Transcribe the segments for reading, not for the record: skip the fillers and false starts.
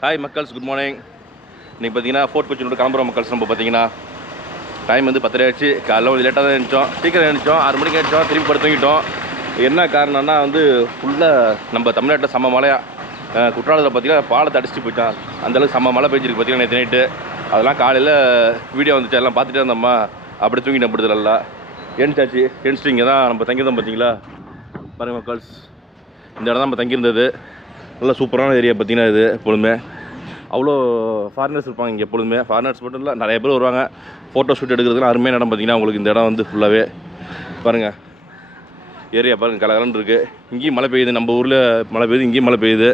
Hi மக்கள்ஸ், good morning. இன்றைக்கி பார்த்தீங்கன்னா fort கொச்சினோட கிளம்புறோம் மக்கள்ஸ். நம்ம பார்த்தீங்கன்னா டைம் வந்து 10 ஆயிடுச்சு. காலைல கொஞ்சம் லேட்டாக தான் எழுந்தோம், சீக்கிரம் எழுந்தோம், 6 மணிக்கு எழுந்தோம், திருப்பி படுத்து தூங்கிட்டோம். என்ன காரணம்னா வந்து ஃபுல்லாக நம்ம தமிழ்நாட்டில் செம்ம மழையா. குற்றாலத்தில் பார்த்தீங்கன்னா பாலத்தை அடிச்சுட்டு போயிட்டான். அந்தளவுக்கு செம்ம மழை பெஞ்சிருக்கு பார்த்தீங்கன்னா நேற்று நைட்டு. அதெல்லாம் காலையில் வீடியோ வந்துச்சு, எல்லாம் பார்த்துட்டே இருந்தோம்மா. அப்படி தூங்கிட்டோம் படுத்துடலாம். எழுந்தாச்சு. எழுந்துட்டு இங்கே தான் நம்ம தங்கியிருந்தோம் பார்த்தீங்களா. பாருங்கள் மக்கள்ஸ், இந்த இடம் தான் நம்ம தங்கியிருந்தது. நல்லா சூப்பரான ஏரியா பார்த்தீங்கன்னா. இது எப்பொழுதுமே அவ்வளோ ஃபாரினர்ஸ் இருப்பாங்க இங்கே. எப்பொழுதுமே ஃபாரினர்ஸ் மட்டும் இல்லை, நிறைய பேர் வருவாங்க ஃபோட்டோ ஷூட் எடுக்கிறதுலாம். அருமையான இடம் பார்த்தீங்கன்னா உங்களுக்கு. இந்த இடம் வந்து ஃபுல்லாகவே பாருங்கள், ஏரியா பாருங்கள், கலகலன்னு இருக்குது. இங்கேயும் மழை பெய்யுது, நம்ம ஊரில் மழை பெய்யுது, இங்கேயும் மழை பெய்யுது.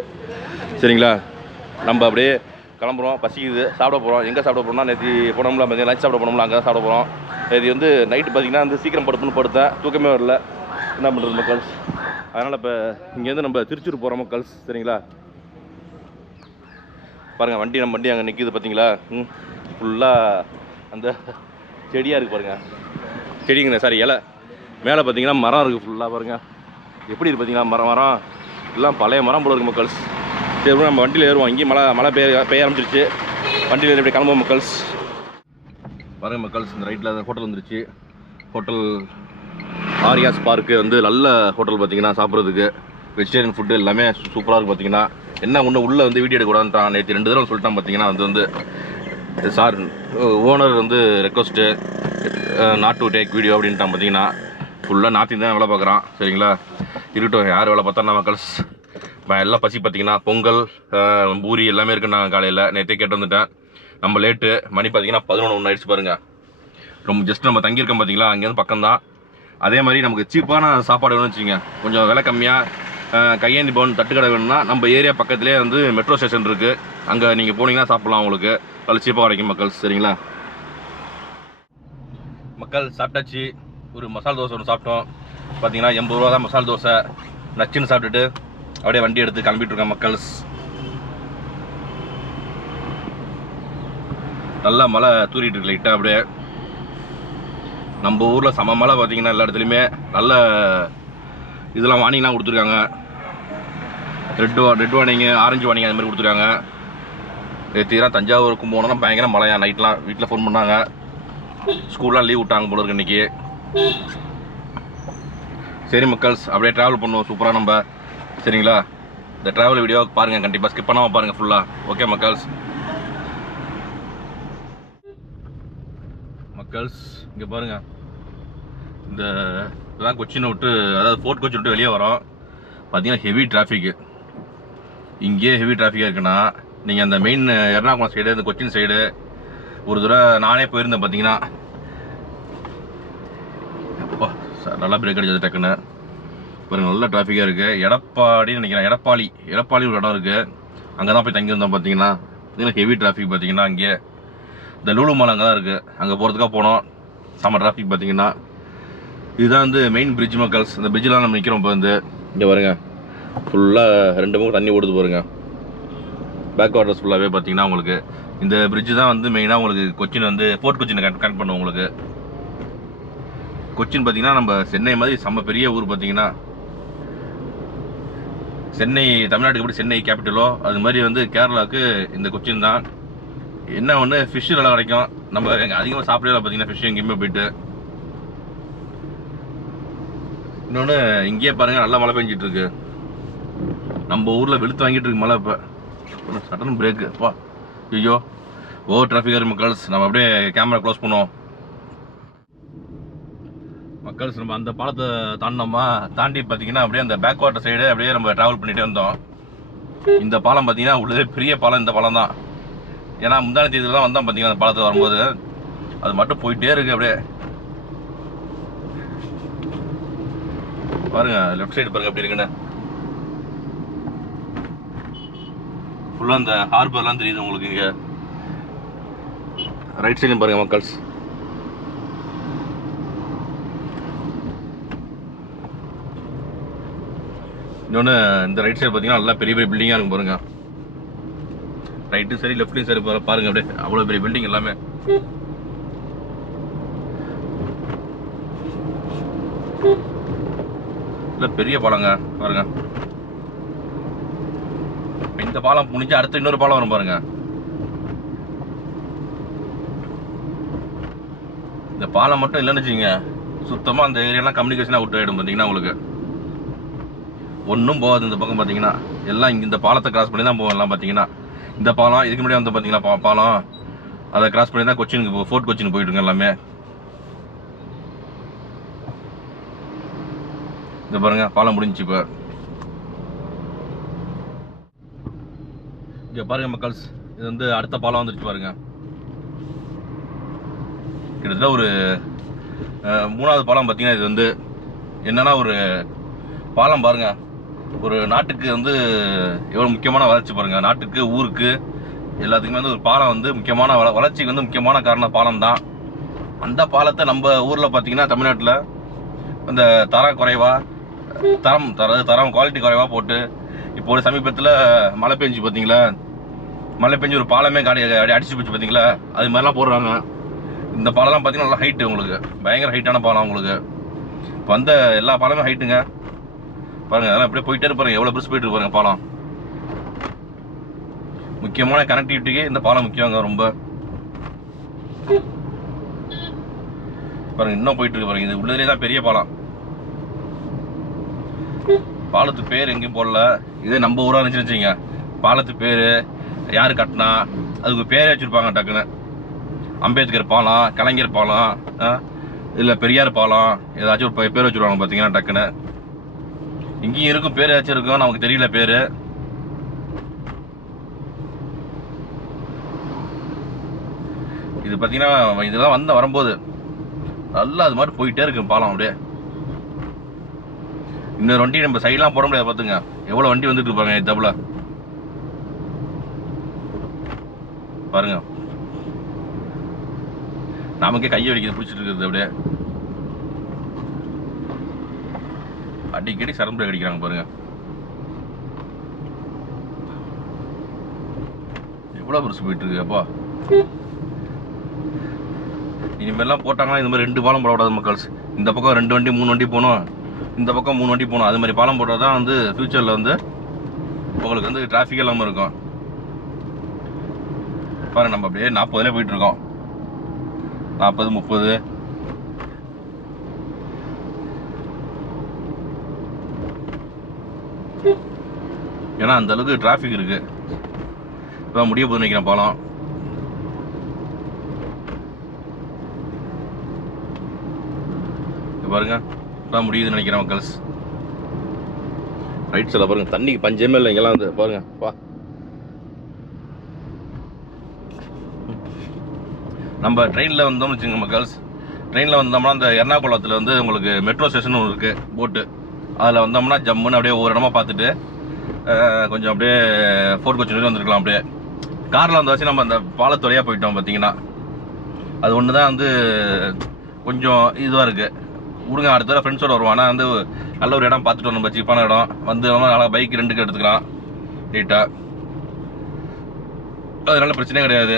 சரிங்களா, நம்ம அப்படியே கிளம்புறோம். பசிக்குது, சாப்பிட போகிறோம். எங்கே சாப்பிட போகிறோம்னா, நேற்று போனோம்ல பார்த்தீங்கன்னா, லஞ்ச் சாப்பிட போனோம்ல, அங்கே தான் சாப்பிட போகிறோம். இது வந்து நைட்டு பார்த்தீங்கன்னா வந்து சீக்கிரம் படுப்புன்னு படுத்தேன், தூக்கமே வரல. என்ன பண்ணுறது மக்கள்ஸ். அதனால் இப்போ இங்கேருந்து நம்ம திருச்சூர் போகிறோம் மக்கள்ஸ். சரிங்களா, பாருங்கள் வண்டி, நம்ம வண்டி அங்கே நிற்கிது பார்த்தீங்களா. ஃபுல்லாக அந்த செடியாக இருக்குது பாருங்கள். செடிங்க சாரி, இலை. மேலே பார்த்தீங்கன்னா மரம் இருக்குது ஃபுல்லாக. பாருங்கள் எப்படி இருக்குது பார்த்தீங்கன்னா, மரம் எல்லாம் பழைய மரம் போல இருக்குது மக்கள்ஸ். சரி, நம்ம வண்டியில் ஏறுவோம். இங்கேயும் மழை பெய்ய ஆரம்பிச்சிருச்சு. வண்டியில் ஏறி இப்படி கிளம்புவோம் மக்கள்ஸ். பாருங்கள் மக்கள்ஸ், இந்த ரைட்டில் ஹோட்டல் வந்துருச்சு. ஹோட்டல் ஆரியாஸ் பார்க்கு வந்து நல்ல ஹோட்டல் பார்த்தீங்கன்னா. சாப்பிட்றதுக்கு வெஜிடேரியன் ஃபுட்டு எல்லாமே சூப்பராக இருக்குது பார்த்தீங்கன்னா. என்ன ஒன்று உள்ளே வந்து வீடியோ எடுக்கக்கூடாதுன்றான். நேற்று 2 தடவை சொல்லிட்டான் பார்த்தீங்கன்னா. வந்து சார் ஓனர் வந்து request not to take video அப்படின்ட்டான் பார்த்தீங்கன்னா. ஃபுல்லாக நாத்தின் தான் வேலை பார்க்குறான். சரிங்களா, இருக்கட்டும், யார் வேலை பார்த்தா மக்கள்ஸ். எல்லாம் பசி பார்த்தீங்கன்னா. பொங்கல் பூரி எல்லாமே இருக்குன்னாங்க காலையில். நேற்றே கேட்டு வந்துட்டேன். நம்ம லேட்டு மணி பார்த்தீங்கன்னா 11 ஆயிடுச்சு பாருங்கள். ரொம்ப ஜஸ்ட் நம்ம தங்கியிருக்கோம் பார்த்தீங்களா, அங்கேருந்து பக்கம் தான். அதே மாதிரி நமக்கு சீப்பான சாப்பாடு வேணும்னு வச்சுங்க, கொஞ்சம் விலை கம்மியாக கையேந்தி பவன் தட்டுக்கடை வேணும்னா நம்ம ஏரியா பக்கத்துலேயே வந்து மெட்ரோ ஸ்டேஷன் இருக்குது. அங்கே நீங்கள் போனீங்கன்னா சாப்பிட்லாம், உங்களுக்கு நல்ல சீப்பாக கிடைக்கும் மக்கள். சரிங்களா மக்கள், சாப்பிட்டாச்சு. ஒரு மசால் தோசை ஒன்று சாப்பிட்டோம் பார்த்தீங்கன்னா. 80 ரூபா தான் மசால் தோசை. நச்சுன்னு சாப்பிட்டுட்டு அப்படியே வண்டி எடுத்து கிளம்பிட்டு இருக்கேன் மக்கள்ஸ். நல்லா மழை தூரிட்டு இருக்கு லைட்டாக. அப்படியே நம்ம ஊரில் சம மழை பார்த்தீங்கன்னா. எல்லா இடத்துலையுமே நல்ல இதெல்லாம் வார்னிங்லாம் கொடுத்துருக்காங்க. ரெட் வார்னிங்கு, ஆரஞ்சு வார்னிங் அது மாதிரி கொடுத்துருக்காங்க. நேற்றுலாம் தஞ்சாவூருக்கு போனோம்னா பயங்கர மழையா. நைட்லாம் வீட்டில் ஃபோன் பண்ணாங்க, ஸ்கூல்லாம் லீவ் விட்டாங்க போல இருக்கு இன்றைக்கி. சரி மக்கள்ஸ், அப்படியே ட்ராவல் பண்ணுவோம் சூப்பராக நம்ம. சரிங்களா, இந்த ட்ராவல் வீடியோ பாருங்கள், கண்டிப்பாக ஸ்கிப் பண்ணாமல் பாருங்கள் ஃபுல்லாக. ஓகே மக்கள்ஸ். இங்கே பாருங்கள், இந்த இதெல்லாம் கொச்சினை விட்டு, அதாவது ஃபோர்ட் கொச்சின் விட்டு வெளியே வரோம் பார்த்தீங்கன்னா. ஹெவி டிராஃபிக்கு இங்கேயே. ஹெவி டிராஃபிக்காக இருக்குன்னா, நீங்கள் அந்த மெயின் எர்ணாகுளம் சைடு, இந்த கொச்சின் சைடு ஒரு தடவை நானே போயிருந்தேன் பார்த்தீங்கன்னா. அப்பா நல்லா பிரேக் அடிச்சது டக்குன்னு பாருங்கள். நல்ல டிராஃபிக்காக இருக்குது. எடப்பாடின்னு நினைக்கிறேன், எடப்பாடி ஒரு இடம் இருக்குது, அங்கே தான் போய் தங்கியிருந்தோம் பார்த்தீங்கன்னா. ஹெவி டிராஃபிக் பார்த்தீங்கன்னா. அங்கே இந்த லூலு மால் அங்கே தான் இருக்குது, அங்கே போகிறதுக்காக போனோம். செம்ம டிராஃபிக் பார்த்தீங்கன்னா. இதுதான் வந்து மெயின் பிரிட்ஜ் மக்கள்ஸ். இந்த பிரிட்ஜெலாம் நம்ம நிற்கிறோம் இப்போ வந்து. இங்கே பாருங்க, ஃபுல்லாக 2 பக்கம் தண்ணி ஓடுது பாருங்க. பேக் வாட்டர்ஸ் ஃபுல்லாகவே பார்த்தீங்கன்னா உங்களுக்கு. இந்த பிரிட்ஜு தான் வந்து மெயினாக உங்களுக்கு கொச்சின் வந்து ஃபோர்ட் கொச்சினை கனெக்ட் பண்ணுவோம் உங்களுக்கு. கொச்சின் பார்த்தீங்கன்னா நம்ம சென்னை மாதிரி செம்ம பெரிய ஊர் பார்த்தீங்கன்னா. சென்னை தமிழ்நாட்டுக்கு எப்படி சென்னை கேபிட்டலோ அது மாதிரி வந்து கேரளாவுக்கு இந்த கொச்சின் தான். என்ன ஒன்று, ஃபிஷ்ஷு நல்லா கிடைக்கும். நம்ம அதிகமாக சாப்பிடல பார்த்தீங்கன்னா ஃபிஷ்ஷு எங்கேயுமே போயிட்டு. இன்னொன்று, இங்கேயே பாருங்கள் நல்லா மழை பெஞ்சிட்டு இருக்கு. நம்ம ஊரில் வெளுத்து வாங்கிட்டு இருக்கு மழை. இப்போ சடன் பிரேக்கு அப்பா, ஐயோ ஓவர் டிராஃபிக்காக இருக்கு மக்கள்ஸ். நம்ம அப்படியே கேமரா க்ளோஸ் பண்ணுவோம் மக்கள்ஸ். நம்ம அந்த பாலத்தை தாண்டி பார்த்தீங்கன்னா அப்படியே அந்த பேக் வாட்டர் சைடு அப்படியே நம்ம ட்ராவல் பண்ணிகிட்டே இருந்தோம். இந்த பாலம் பார்த்தீங்கன்னா உள்ளதே பெரிய பாலம். இந்த பாலம் தான். ஏன்னா முந்தான தேதியில் தான் வந்தோம் பார்த்தீங்கன்னா. அந்த பாலத்தில் வரும்போது அது மட்டும் போயிட்டே இருக்கு அப்படியே. பாருங்க லெஃப்ட் சைடு பாருங்க எப்படி இருக்குன்னு. ஃபுல்லாக அந்த ஹார்பர்லாம் தெரியுது உங்களுக்கு. இங்கே ரைட் சைடும் பாருங்க மக்கள்ஸ். இன்னொன்று, இந்த ரைட் சைடு பார்த்தீங்கன்னா நல்லா பெரிய பெரிய பில்டிங்காக இருக்கும் பாருங்க. ரைட்டும் சரி லெஃப்ட்லையும் சரி பாருங்க, அப்படியே அவ்வளோ பெரிய பில்டிங் எல்லாமே. இல்லை பெரிய பாலங்க பாருங்க. இந்த பாலம் முடிஞ்சு அடுத்து இன்னொரு பாலம் வரும் பாருங்க. இந்த பாலம் மட்டும் இல்லைன்னு வச்சுங்க, சுத்தமாக அந்த ஏரியாலாம் கம்யூனிகேஷனாக விட்டு ஆகிடும். பார்த்தீங்கன்னா உங்களுக்கு ஒன்றும் போகாது. இந்த பக்கம் பார்த்தீங்கன்னா எல்லாம் இங்கே இந்த பாலத்தை கிராஸ் பண்ணி தான் போகலாம். பார்த்தீங்கன்னா இந்த பாலம் இதுக்கு முன்னாடி வந்து பார்த்தீங்கன்னா பாலம் அதை கிராஸ் பண்ணி தான் கொச்சினுக்கு ஃபோர்ட் கொச்சின் போயிட்டுருங்க எல்லாமே. இந்த பாருங்க பாலம் முடிஞ்சிச்சு. இப்போ இங்கே பாருங்க மக்கள்ஸ், இது வந்து அடுத்த பாலம் வந்துருச்சு பாருங்க. கிட்டத்தட்ட ஒரு 3வது பாலம். பார்த்தீங்கன்னா இது வந்து என்னன்னா ஒரு பாலம் பாருங்க, ஒரு நாட்டுக்கு வந்து எவ்வளோ முக்கியமான வளர்ச்சி பாருங்க. நாட்டுக்கு ஊருக்கு எல்லாத்துக்குமே வந்து ஒரு பாலம் வந்து முக்கியமான வளர்ச்சிக்கு வந்து முக்கியமான காரணம் பாலம் தான். அந்த பாலத்தை நம்ம ஊரில் பார்த்தீங்கன்னா தமிழ்நாட்டில் அந்த தரம் குறைவா தரம் குவாலிட்டி குறைவாக போட்டு இப்போ ஒரு சமீபத்தில் மழை பெஞ்சு பார்த்தீங்களா, மழை பெஞ்சு ஒரு பாலமே அடிச்சு போச்சு பார்த்தீங்களா, அது மாதிரிலாம் போடுறாங்க. இந்த பாலம்லாம் பார்த்தீங்கன்னா நல்லா ஹைட்டு, உங்களுக்கு பயங்கர ஹைட்டான பாலம். உங்களுக்கு இப்போ வந்த எல்லா பாலமே ஹைட்டுங்க பாருங்க. அதெல்லாம் அப்படியே போயிட்டே இருப்பாருங்க, எவ்வளோ பெருசு போயிட்டு இருப்பாருங்க பாலம். முக்கியமான கனெக்டிவிட்டிக்கு இந்த பாலம் முக்கியங்க ரொம்ப. பாருங்க இன்னும் போயிட்டு இருக்கு பாருங்க. இது உள்ளதுலேயே தான் பெரிய பாலம். பாலத்து பேர் எங்கேயும் போடல. இதே நம்ம ஊராக இருந்துச்சுன்னு வச்சுங்க, பாலத்து பேர் யார் கட்டினா அதுக்கு பேரே வச்சுருப்பாங்க டக்குன்னு. அம்பேத்கர் பாலம், கலைஞர் பாலம், இல்லை பெரியார் பாலம், ஏதாச்சும் ஒரு பேர் வச்சுருவாங்க பார்த்தீங்கன்னா டக்குன்னு. இங்கேயும் இருக்கும் பேர் ஏதாச்சும் இருக்கும், நமக்கு தெரியல பேர். இது பார்த்தீங்கன்னா இதெல்லாம் வரும்போது நல்லா அது மாதிரி போயிட்டே இருக்கு பாலம். அப்படியே இன்னொரு வண்டி நம்ம சைட்லாம் போட முடியாது. பார்த்துங்க எவ்வளோ வண்டி வந்துட்டு இருப்பாங்க தப்புல பாருங்க. நமக்கே கையை வலிக்குது பிடிச்சிட்டு இருக்குது. அப்படியே அடிக்கடி சரம் பிரேக் அடிக்கிறாங்க பாருங்க. எவ்வளோ பெருசு போயிட்டு இருக்கு அப்பா. இனிமேலாம் போட்டாங்கன்னா இந்த மாதிரி 2 பாலம் போடக்கூடாது மக்கள்ஸ். இந்த பக்கம் 2 வண்டி 3 வண்டி போகணும், இந்த பக்கம் 3 வண்டி போகணும். அது மாதிரி பாலம் போட்டால் தான் வந்து ஃபியூச்சரில் வந்து உங்களுக்கு வந்து டிராஃபிக் இல்லாமல் இருக்கும். பாருங்க நம்ம அப்படியே 40லே போயிட்டு இருக்கோம், 40 30. ஏன்னா அந்த அளவுக்கு டிராஃபிக் இருக்கு. இப்போ முடிய போது நினைக்கிறேன் பாலம். பாருங்க இப்பதான் முடியுதுன்னு நினைக்கிறேன் மக்கள்ஸ். ரைட் சைடில் பாருங்க தண்ணிக்கு பஞ்சமே இல்லை இங்கெல்லாம் வந்து பாருங்க. நம்ம ட்ரெயினில் வந்தோம்னு வச்சுங்க மக்கள்ஸ், ட்ரெயினில் வந்தோம்னா அந்த எர்ணாகுளத்தில் வந்து உங்களுக்கு மெட்ரோ ஸ்டேஷன் ஒன்று இருக்குது போட்டு, அதில் வந்தோம்னா ஜம்முன்னு அப்படியே ஒவ்வொரு இடமா பார்த்துட்டு கொஞ்சம் அப்படியே ஃபோர்ட் கொச்சின் வந்துருக்கலாம். அப்படியே காரில் வந்தாச்சு நம்ம அந்த பாலத்துறையாக போயிட்டோம். பார்த்தீங்கன்னா அது ஒன்று தான் வந்து கொஞ்சம் இதுவாக இருக்குது. விடுங்க அடுத்த தடவை ஃப்ரெண்ட்ஸோடு வருவோம். ஆனால் வந்து நல்ல ஒரு இடம் பார்த்துட்டு நம்ம சீப்பான இடம் வந்து நல்லா பைக் ரெண்டுக்கு எடுத்துக்கலாம் நீட்டாக. அதனால பிரச்சனையே கிடையாது.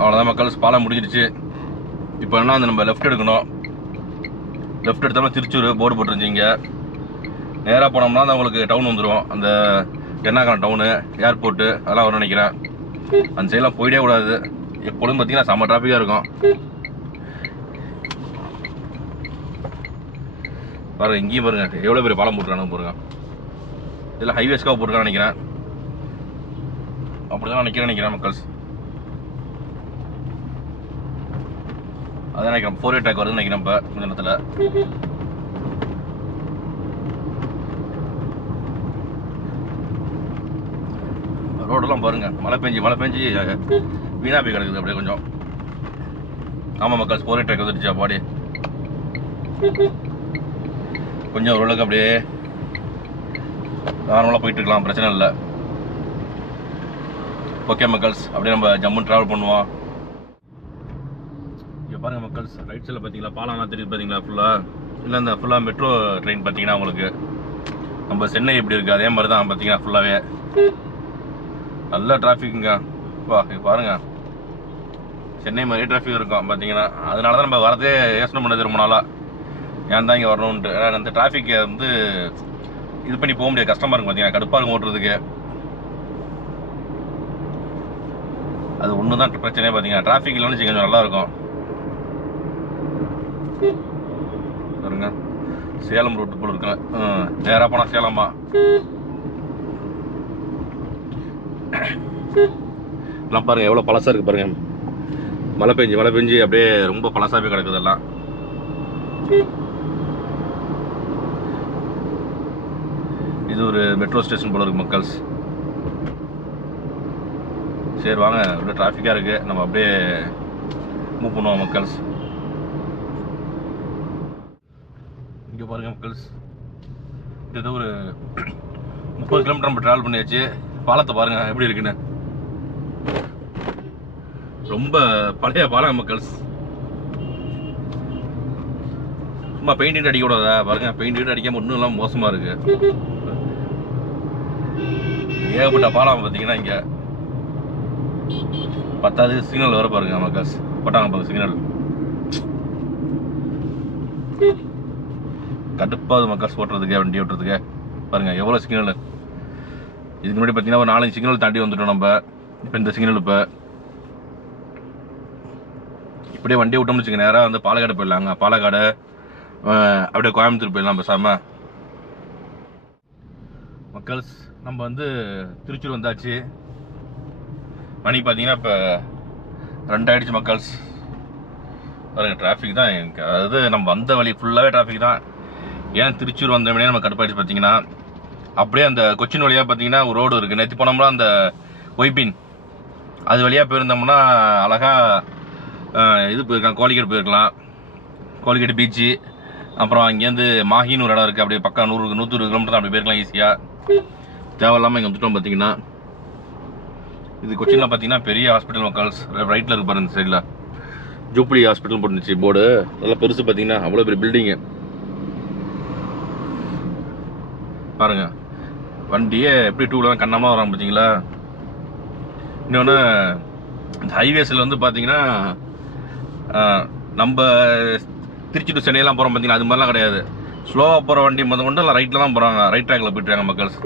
அவ்வளோதான் மக்கள், பாலம் முடிஞ்சிடுச்சு. இப்போ என்ன வந்து நம்ம லெஃப்ட் எடுக்கணும். லெஃப்ட் எடுத்தோம்னா திருச்சூர் போர்டு போட்டுருந்துச்சிங்க. நேராக போனோம்னா அந்த உங்களுக்கு டவுன் வந்துடும். அந்த எர்ணாகுளம் டவுனு, ஏர்போர்ட்டு அதெல்லாம் வரும் நினைக்கிறேன். அந்த சைடெலாம் போயிட்டே கூடாது. எப்பொழுதும் பார்த்தீங்கன்னா செம்ம டிராஃபிக்காக இருக்கும். பாருங்க இங்கேயும் பாருங்க எவ்வளோ பெரிய பாலம் போட்டுருக்கானு பாருங்க. இதெல்லாம் ஹைவேஸ்க்காக போட்டுருக்கான்னு நினைக்கிறேன். அப்படிதான் நினைக்கிறேன் மக்கள்ஸ். அதான் நினைக்கிறேன் 4 ட்ராக் வருதுன்னு நினைக்கிறேன். இப்போ இந்த நேரத்தில் ரோடெல்லாம் பாருங்க மழை பெஞ்சு வீணா போய் கிடக்குது அப்படியே கொஞ்சம். ஆமாம் மக்கள்ஸ் 4 ட்ராக் வந்துடுச்சா பாடி கொஞ்சம் ஓரளவுக்கு அப்படியே நார்மலாக போயிட்டு இருக்கலாம், பிரச்சனை இல்லை. ஓகே மக்கள்ஸ், அப்படியே நம்ம ஜம்முன்னு ட்ராவல் பண்ணுவோம். இங்கே பாருங்கள் மக்கள்ஸ், ரைட் சைடில் பார்த்தீங்களா பாலம்லாம் தெரியுது பார்த்தீங்களா ஃபுல்லாக. இல்லை இந்த ஃபுல்லாக மெட்ரோ ட்ரெயின் பார்த்தீங்கன்னா உங்களுக்கு நம்ம சென்னை எப்படி இருக்குது அதே மாதிரி தான் பார்த்தீங்கன்னா ஃபுல்லாகவே நல்ல டிராஃபிக்குங்க. பாருங்க சென்னை மாதிரியே டிராஃபிக் இருக்கும் பார்த்தீங்கன்னா. அதனால தான் நம்ம வரதே யோசனை பண்ணது ரொம்ப நாளாக, ஏன் தான் இங்கே வரணுன்ட்டு. அந்த டிராஃபிக்கை வந்து இது பண்ணி போக முடியாது, கஷ்டமாக இருக்கும் பார்த்தீங்கன்னா, கடுப்பாக இருக்கும் ஓட்டுறதுக்கு. அது ஒன்று தான் பிரச்சனையே பார்த்தீங்கன்னா, டிராஃபிக் இல்லைன்னு கொஞ்சம் நல்லாயிருக்கும். பாருங்க சேலம் ரூட்டு போல் இருக்குங்க. நேராக போனால் சேலமா. எல்லாம் பாருங்க எவ்வளோ பழசாக இருக்குது பாருங்க. மழை பெஞ்சு அப்படியே ரொம்ப பழசாகவே கிடக்குது எல்லாம். இது ஒரு மெட்ரோ ஸ்டேஷன் போல இருக்கு மக்கள்ஸ். சரி வாங்க, அப்படியே டிராஃபிக்காக இருக்குது, நம்ம அப்படியே மூவ் பண்ணுவோம் மக்கள்ஸ். இங்கே பாருங்கள் மக்கள்ஸ், இது ஒரு 30 கிலோமீட்டர் நம்ம ட்ராவல் பண்ணியாச்சு. பாலத்தை பாருங்கள் எப்படி இருக்குன்னு. ரொம்ப பழைய பாலம் மக்கள்ஸ். சும்மா பெயிண்ட் அடிக்க கூடாதா பாருங்க, பெயிண்ட் அடிக்காம ஒன்றும் இல்லாமல் மோசமாக இருக்கு. ஏகப்பட்ட பாலம் பார்த்தீங்கன்னா இங்கே பத்தாவது சிக்னல் வர பாருங்க மக்கள்ஸ். போட்டாங்க பாருங்க சிக்னல். கடுப்பாது மக்கள்ஸ் ஓட்டுறதுக்கு, வண்டி ஓட்டுறதுக்கு. பாருங்க எவ்வளோ சிக்னல். இதுக்கு முன்னாடி பார்த்தீங்கன்னா ஒரு 4-5 சிக்னல் தாண்டி வந்துட்டோம் நம்ம. இப்போ இந்த சிக்னல் இப்போ இப்படியே வண்டி விட்டோம்னு வச்சுக்க, நேராக வந்து பாலக்காடு போயிடலாங்க. பாலக்காடு அப்படியே கோயம்புத்தூர் போயிடலாம் பேசாம மக்கள்ஸ். நம்ம வந்து திருச்சூர் வந்தாச்சு. மணி பார்த்தீங்கன்னா இப்போ 2 ஆயிடுச்சு மக்கள்ஸ். பாருங்க டிராஃபிக் தான் எனக்கு, அதாவது நம்ம வந்த வழி ஃபுல்லாகவே டிராஃபிக் தான். ஏன் திருச்சூர் வந்தோடனே நம்ம கடுப்பாயிடுச்சு பார்த்தீங்கன்னா, அப்படியே அந்த கொச்சின் வழியாக பார்த்தீங்கன்னா ஒரு ரோடு இருக்குது. நேற்று போனோம்னா அந்த ஒய்பின் அது வழியாக போயிருந்தோம்னா அழகாக இது போயிருக்கலாம், கோழிக்கேட் போயிருக்கலாம். கோழிக்கேட் பீச்சு, அப்புறம் அங்கேருந்து மாஹின்னு ஒரு இடம் இருக்குது, அப்படியே பக்கம் 100-120 கிலோமீட்டர் தான் அப்படி போயிருக்கலாம் ஈஸியாக. தேவையில்லாமல் இங்கே வந்துட்டோம் பார்த்தீங்கன்னா. இது கொச்சினில் பார்த்தீங்கன்னா பெரிய ஹாஸ்பிட்டல் மக்கள்ஸ். ரைட்டில் இருக்கு பாருங்க, இந்த சைடில் ஜூப்ளி ஹாஸ்பிட்டல் போட்டுருந்துச்சு போர்டு. அதெல்லாம் பெருசு பார்த்தீங்கன்னா, அவ்வளோ பெரிய பில்டிங்கு பாருங்க. வண்டியே எப்படி 2 வீலர் கண்ணமாக வராங்க பார்த்தீங்களா. இன்னொன்று இந்த ஹைவேஸில் வந்து பார்த்தீங்கன்னா நம்ம திருச்சி டு சென்னையெல்லாம் போகிறோம் பார்த்தீங்கன்னா, அது மாதிரிலாம் கிடையாது. ஸ்லோவாக போகிற வண்டி முதல் கொண்டு எல்லாம் ரைட்டில் தான் போகிறாங்க, ரைட் ட்ராக்கில் போயிட்டுருக்காங்க மக்கள்ஸ்.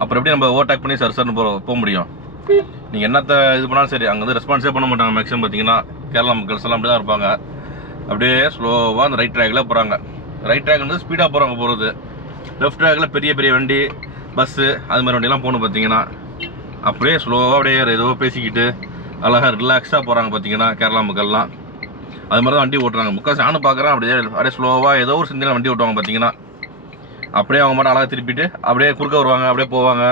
அப்புறம் எப்படி நம்ம ஓவர்டேக் பண்ணி சர்ன்னு போக முடியும்? நீங்கள் என்னத்தை இது பண்ணாலும் சரி, அங்கே வந்து ரெஸ்பான்ஸே பண்ண மாட்டாங்க மேக்ஸிமம் பார்த்தீங்கன்னா. கேரளா மக்கள்ஸ் எல்லாம் அப்படி தான் இருப்பாங்க. அப்படியே ஸ்லோவாக அந்த ரைட் ட்ராக்கில் போகிறாங்க. ரைட் ட்ராக் வந்து ஸ்பீடாக போகிறது. லெஃப்ட் ட்ராக்கில் பெரிய பெரிய வண்டி, பஸ்ஸு, அது மாதிரி வண்டியெல்லாம் போகணும் பார்த்தீங்கன்னா. அப்படியே ஸ்லோவாக அப்படியே ஏதோ பேசிக்கிட்டு அழகாக ரிலாக்ஸாக போகிறாங்க பார்த்தீங்கன்னா கேரளா மக்கள்லாம். அது மாதிரி தான் வண்டி ஓட்டுறாங்க முக்கால்வாசி. நானும் பார்க்குறேன் அப்படியே ஸ்லோவாக ஏதோ ஒரு சிந்தனை வண்டி ஓட்டுவாங்க பார்த்தீங்கன்னா. அப்படியே அவங்க மட்டும் அழகாக திருப்பிட்டு அப்படியே குறுக்க வருவாங்க, அப்படியே போவாங்க.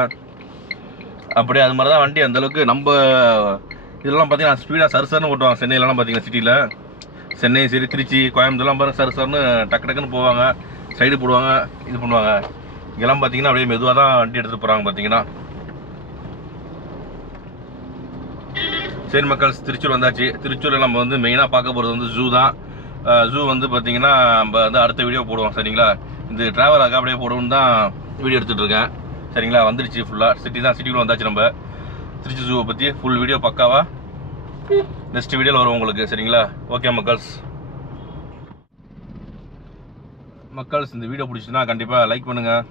அப்படியே அது மாதிரி தான் வண்டி. அந்தளவுக்கு நம்ம இதெல்லாம் பார்த்தீங்கன்னா ஸ்பீடாக சர்ன்னு ஓட்டுவாங்க. சென்னையிலலாம் பார்த்தீங்கன்னா சிட்டியில், சென்னை சரி திருச்சி கோயம்புத்தூர்லாம் பாருங்க சர்ன்னு டக்கு டக்குன்னு போவாங்க, சைடு போடுவாங்க, இது பண்ணுவாங்க. இங்கெல்லாம் பார்த்தீங்கன்னா அப்படியே மெதுவாக தான் வண்டி எடுத்துகிட்டு போகிறாங்க பார்த்தீங்கன்னா. சரி மக்கள், திருச்சூர் வந்தாச்சு. திருச்சூரில் நம்ம வந்து மெயினாக பார்க்க போகிறது வந்து ஜூ தான். ஜூ வந்து பார்த்தீங்கன்னா நம்ம வந்து அடுத்த வீடியோ போடுவோம் சரிங்களா. இந்த ட்ராவலாக அப்படியே போடுவோன்னு தான் வீடியோ எடுத்துகிட்டு இருக்கேன் சரிங்களா. வந்துடுச்சு ஃபுல்லாக சிட்டி தான், சிட்டிக்குள்ள வந்தாச்சு நம்ம. திருச்சி ஜூவை பற்றி ஃபுல் வீடியோ பக்காவாக நெக்ஸ்ட் வீடியோவில் வரும் உங்களுக்கு சரிங்களா. ஓகே மக்கள்ஸ் இந்த வீடியோ பிடிச்சுன்னா கண்டிப்பாக லைக் பண்ணுங்கள்,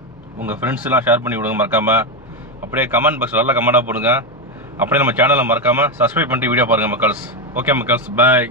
உங்கள் ஃப்ரெண்ட்ஸ்லாம் ஷேர் பண்ணி விடுங்க மறக்காமல். அப்படியே கமெண்ட் பாக்ஸ் நல்லா கமெண்டாக போடுங்க. அப்படியே நம்ம சேனலை மறக்காமல் சப்ஸ்கிரைப் பண்ணிட்டு வீடியோ பாருங்கள் மக்கள்ஸ். ஓகே மக்கள்ஸ், பாய்.